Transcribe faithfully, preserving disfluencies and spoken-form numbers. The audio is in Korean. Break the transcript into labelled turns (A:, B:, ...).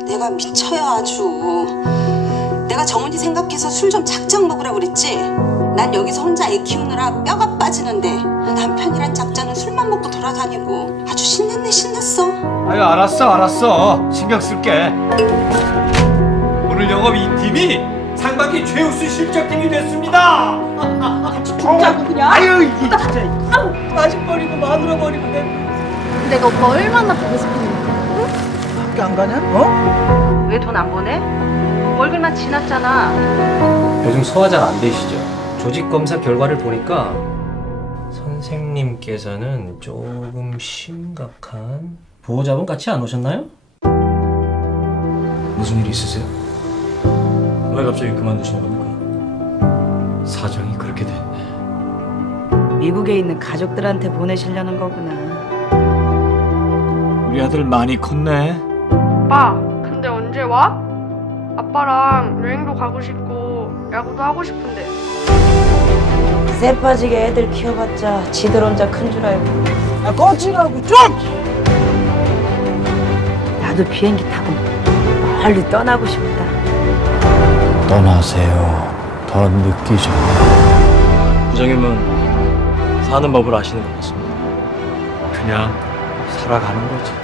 A: 내가 미쳐요 아주. 내가 정은이 생각해서 술 좀 작작 먹으라 그랬지. 난 여기서 혼자 애 키우느라 뼈가 빠지는데 남편이란 작자는 술만 먹고 돌아다니고 아주 신났네 신났어.
B: 아유 알았어 알았어 신경 쓸게. 오늘 영업 이 팀이 상반기 최우수 실적팀이 됐습니다.
C: 죽자고 그냥.
B: 아유 이게 진짜.
C: 아우 자식 버리고 마누라 버리고 내.
D: 내가 오빠 얼마나 보고 싶었는데.
C: 학교 안 가냐? 어?
A: 왜 돈 안 보내? 월급만 지났잖아.
E: 요즘 소화 잘 안 되시죠? 조직 검사 결과를 보니까 선생님께서는 조금 심각한 보호자분 같이 안 오셨나요?
F: 무슨 일 있으세요? 왜 갑자기 그만두시는 겁니까?
E: 사정이 그렇게 됐네.
G: 미국에 있는 가족들한테 보내시려는 거구나.
B: 우리 아들 많이 컸네.
H: 아빠, 근데 언제 와? 아빠랑 여행도 가고 싶고 야구도 하고 싶은데.
G: 새 빠지게 애들 키워봤자 지들 혼자 큰 줄 알고.
C: 야 꺼지라고 좀.
G: 나도 비행기 타고 멀리 떠나고 싶다.
F: 떠나세요. 더 늦기 전에. 부장님은 사는 법을 아시는 것 같습니다.
B: 그냥 살아가는 거지.